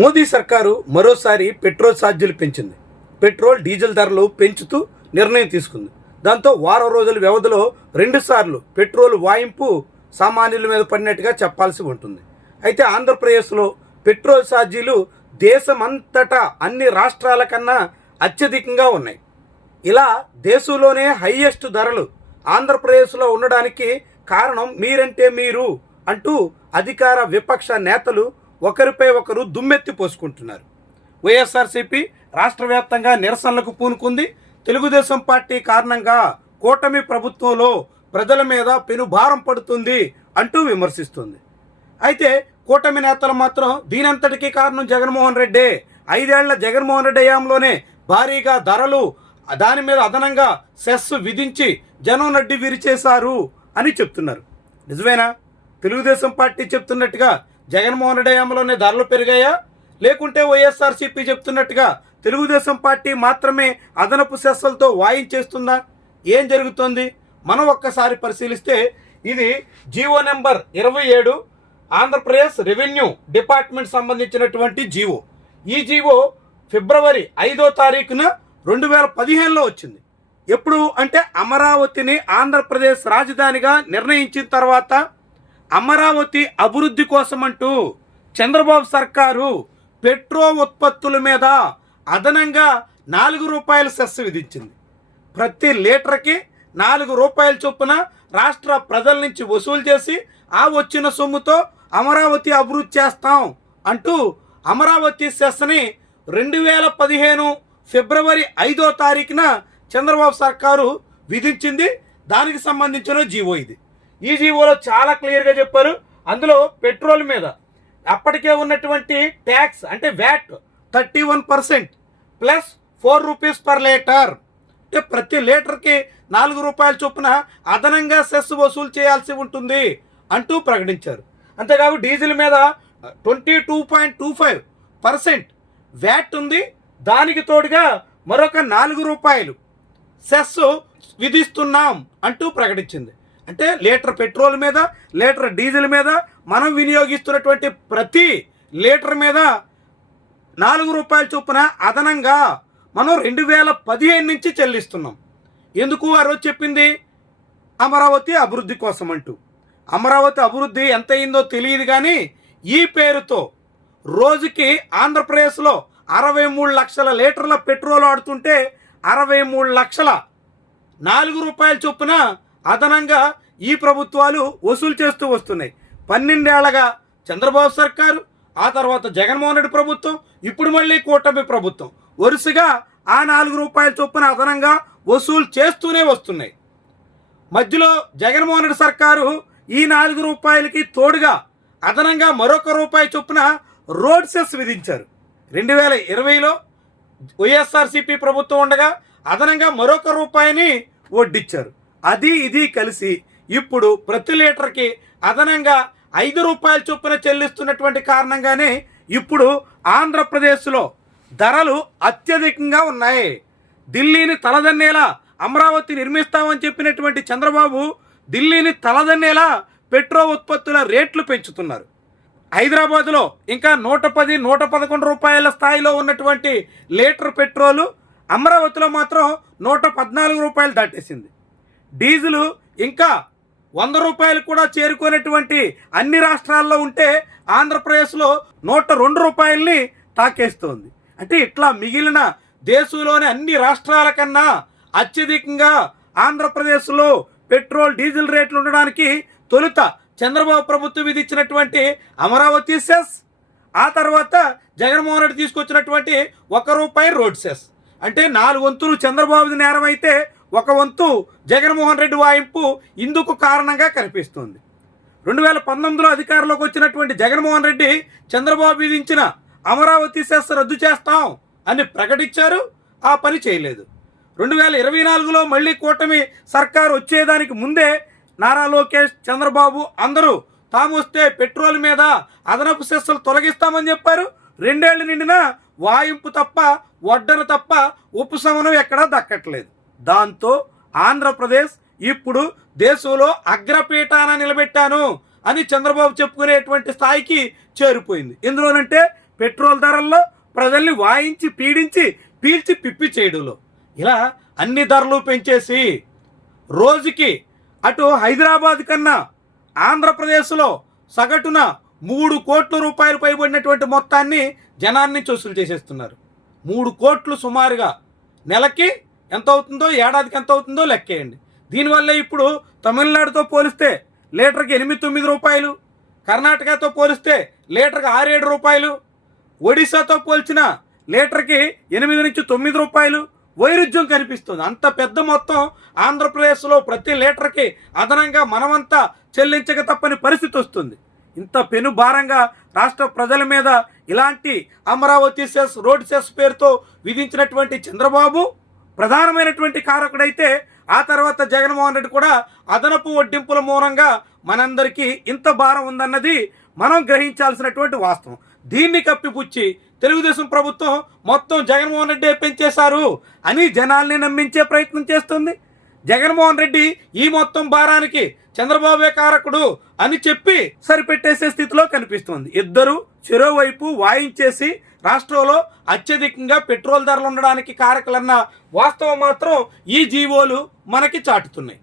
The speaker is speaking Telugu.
మోదీ సర్కారు మరోసారి పెట్రోల్ ఛార్జీలు పెంచింది. పెట్రోల్, డీజిల్ ధరలు పెంచుతూ నిర్ణయం తీసుకుంది. దాంతో వారం రోజుల వ్యవధిలో 2 సార్లు పెట్రోల్ వాయింపు సామాన్యుల మీద పడినట్టుగా చెప్పాల్సి ఉంటుంది. అయితే ఆంధ్రప్రదేశ్లో పెట్రోల్ ఛార్జీలు దేశమంతటా అన్ని రాష్ట్రాల కన్నా అత్యధికంగా ఉన్నాయి. ఇలా దేశంలోనే హైయెస్ట్ ధరలు ఆంధ్రప్రదేశ్లో ఉండడానికి కారణం మీరంటే మీరు అంటూ అధికార విపక్ష నేతలు ఒకరిపై ఒకరు దుమ్మెత్తి పోసుకుంటున్నారు. వైఎస్ఆర్సీపీ రాష్ట్ర వ్యాప్తంగా నిరసనలకు పూనుకుంది. తెలుగుదేశం పార్టీ కారణంగా కూటమి ప్రభుత్వంలో ప్రజల మీద పెనుభారం పడుతుంది అంటూ విమర్శిస్తుంది. అయితే కూటమి నేతలు మాత్రం దీనంతటికీ కారణం జగన్మోహన్ రెడ్డే. 5 ఏళ్ల జగన్మోహన్ రెడ్డి హయాంలోనే భారీగా ధరలు, దాని మీద అదనంగా సెస్ విధించి జనం నడ్డి విరిచేశారు అని చెప్తున్నారు. నిజమేనా? తెలుగుదేశం పార్టీ చెప్తున్నట్టుగా జగన్మోహన్ రెడ్డి హయాంలోనే ధరలు పెరిగాయా, లేకుంటే వైఎస్ఆర్సీపీ చెప్తున్నట్టుగా తెలుగుదేశం పార్టీ మాత్రమే అదనపు సెస్సులతో వాయించేస్తుందా? ఏం జరుగుతోంది మనం ఒక్కసారి పరిశీలిస్తే, ఇది GO number 27 Andhra Pradesh revenue department సంబంధించినటువంటి జీవో. ఈ జీవో ఫిబ్రవరి 5వ తారీఖున 2015లో వచ్చింది. ఎప్పుడు అంటే అమరావతిని ఆంధ్రప్రదేశ్ రాజధానిగా నిర్ణయించిన తర్వాత అమరావతి అభివృద్ధి కోసమంటూ చంద్రబాబు సర్కారు పెట్రోల్ ఉత్పత్తుల మీద అదనంగా ₹4 సెస్ విధించింది. ప్రతి లీటర్కి ₹4 చొప్పున రాష్ట్ర ప్రజల నుంచి వసూలు చేసి ఆ వచ్చిన సొమ్ముతో అమరావతి అభివృద్ధి చేస్తాం అంటూ అమరావతి సెస్ని 2015 ఫిబ్రవరి 5వ తారీఖున చంద్రబాబు సర్కారు విధించింది. దానికి సంబంధించిన జీవో ఇది. ఈ జీవోలో చాలా క్లియర్గా చెప్పారు. అందులో పెట్రోల్ మీద అప్పటికే ఉన్నటువంటి ట్యాక్స్ అంటే వ్యాట్ 31% ప్లస్ ₹4 పర్ లీటర్, అంటే ప్రతి లీటర్కి ₹4 చొప్పున అదనంగా సెస్ వసూలు చేయాల్సి ఉంటుంది అంటూ ప్రకటించారు. అంతేకాదు డీజిల్ మీద 22.25% వ్యాట్ ఉంది. దానికి తోడుగా మరొక ₹4 సెస్ విధిస్తున్నాం అంటూ ప్రకటించింది. అంటే లీటర్ పెట్రోల్ మీద, లీటర్ డీజిల్ మీద మనం వినియోగిస్తున్నటువంటి ప్రతి లీటర్ మీద ₹4 చొప్పున అదనంగా మనం 2015 నుంచి చెల్లిస్తున్నాం. ఎందుకు ఆ రోజు చెప్పింది? అమరావతి అభివృద్ధి కోసం అంటూ. అమరావతి అభివృద్ధి ఎంత అయిందో తెలియదు, కానీ ఈ పేరుతో రోజుకి ఆంధ్రప్రదేశ్లో 63 లక్షల లీటర్ల పెట్రోల్ ఆడుతుంటే 63 లక్షల ₹4 చొప్పున అదనంగా ఈ ప్రభుత్వాలు వసూలు చేస్తూ వస్తున్నాయి. 12 ఏళ్లగా చంద్రబాబు సర్కారు, ఆ తర్వాత జగన్మోహన్ రెడ్డి ప్రభుత్వం, ఇప్పుడు మళ్ళీ కూటమి ప్రభుత్వం వరుసగా ఆ ₹4 చొప్పున అదనంగా వసూలు చేస్తూనే వస్తున్నాయి. మధ్యలో జగన్మోహన్ రెడ్డి సర్కారు ఈ ₹4కి తోడుగా అదనంగా మరొక ₹1 చొప్పున రోడ్ సెస్ విధించారు. 2020లో వైఎస్ఆర్సీపీ ప్రభుత్వం ఉండగా అదనంగా మరొక ₹1ని వడ్డిచ్చారు. అది ఇది కలిసి ఇప్పుడు ప్రతి లీటర్కి అదనంగా ₹5 చొప్పున చెల్లిస్తున్నటువంటి కారణంగానే ఇప్పుడు ఆంధ్రప్రదేశ్లో ధరలు అత్యధికంగా ఉన్నాయి. ఢిల్లీని తలదన్నేలా అమరావతి నిర్మిస్తామని చెప్పినటువంటి చంద్రబాబు ఢిల్లీని తలదన్నేలా పెట్రోల్ ఉత్పత్తుల రేట్లు పెంచుతున్నారు. హైదరాబాద్లో ఇంకా ₹110, ₹111 స్థాయిలో ఉన్నటువంటి లీటర్ పెట్రోలు అమరావతిలో మాత్రం ₹114 దాటేసింది. డీజిలు ఇంకా ₹100 కూడా చేరుకునేటువంటి అన్ని రాష్ట్రాల్లో ఉంటే ఆంధ్రప్రదేశ్లో ₹102ని తాకేస్తోంది. అంటే ఇట్లా మిగిలిన దేశంలోని అన్ని రాష్ట్రాల కన్నా అత్యధికంగా ఆంధ్రప్రదేశ్లో పెట్రోల్, డీజిల్ రేట్లు ఉండడానికి తొలుత చంద్రబాబు ప్రభుత్వం విధించినటువంటి అమరావతి సెస్, ఆ తర్వాత జగన్మోహన్ రెడ్డి తీసుకొచ్చినటువంటి ₹1 రోడ్ సెస్. అంటే 4 వంతులు చంద్రబాబుది నేరం అయితే 1 వంతు జగన్మోహన్ రెడ్డి వాయింపు ఇందుకు కారణంగా కనిపిస్తుంది. 2019లో అధికారంలోకి వచ్చినటువంటి జగన్మోహన్ రెడ్డి చంద్రబాబు విధించిన అమరావతి సెస్ రద్దు చేస్తాం అని ప్రకటించారు, ఆ పని చేయలేదు. 2024లో మళ్ళీ కూటమి సర్కారు వచ్చేదానికి ముందే నారా లోకేష్, చంద్రబాబు అందరూ తాము వస్తే పెట్రోల్ మీద అదనపు సెస్సులు తొలగిస్తామని చెప్పారు. 2 ఏళ్లు నిండినా వాయింపు తప్ప, వడ్డన తప్ప ఉపశమనం ఎక్కడా దక్కట్లేదు. దాంతో ఆంధ్రప్రదేశ్ ఇప్పుడు దేశంలో అగ్రపీఠాన నిలబెట్టాను అని చంద్రబాబు చెప్పుకునేటువంటి స్థాయికి చేరిపోయింది. ఎందులోనంటే పెట్రోల్ ధరల్లో ప్రజల్ని వాయించి పీడించి పీల్చి పిప్పి చేయడంలో ఇలా అన్ని ధరలు పెంచేసి రోజుకి అటు హైదరాబాద్ కన్నా ఆంధ్రప్రదేశ్లో సగటున 3 కోట్ల రూపాయలు పైబడినటువంటి మొత్తాన్ని జనాన్ని వసూలు చేసేస్తున్నారు. 3 కోట్లు సుమారుగా నెలకి ఎంత అవుతుందో, ఏడాదికి ఎంత అవుతుందో లెక్కేయండి. దీనివల్ల ఇప్పుడు తమిళనాడుతో పోలిస్తే లీటర్కి 8-9 రూపాయలు, కర్ణాటకతో పోలిస్తే లీటర్కి 6-7 రూపాయలు, ఒడిశాతో పోల్చిన లీటర్కి 8-9 రూపాయలు వైరుధ్యం కనిపిస్తుంది. అంత పెద్ద మొత్తం ఆంధ్రప్రదేశ్లో ప్రతి లీటర్కి అదనంగా మనమంతా చెల్లించక తప్పని పరిస్థితి వస్తుంది. ఇంత పెను భారంగా రాష్ట్ర ప్రజల మీద ఇలాంటి అమరావతి సెస్, రోడ్ సెస్ పేరుతో విధించినటువంటి చంద్రబాబు ప్రధానమైనటువంటి కారకుడైతే ఆ తర్వాత జగన్మోహన్ రెడ్డి కూడా అదనపు వడ్డింపుల మూలంగా మనందరికీ ఇంత భారం ఉందన్నది మనం గ్రహించాల్సినటువంటి వాస్తవం. దీన్ని కప్పిపుచ్చి తెలుగుదేశం ప్రభుత్వం మొత్తం జగన్మోహన్ రెడ్డి పెంచేశారు అని జనాల్ని నమ్మించే ప్రయత్నం చేస్తుంది. జగన్మోహన్ రెడ్డి ఈ మొత్తం భారానికి చంద్రబాబే కారకుడు అని చెప్పి సరిపెట్టేసే స్థితిలో కనిపిస్తుంది. ఇద్దరు చెరోవైపు వాయించేసి రాష్ట్రంలో అత్యధికంగా పెట్రోల్ ధరలు ఉండడానికి కారకులన్న వాస్తవం మాత్రం ఈ జీవోలు మనకి చాటుతున్నాయి.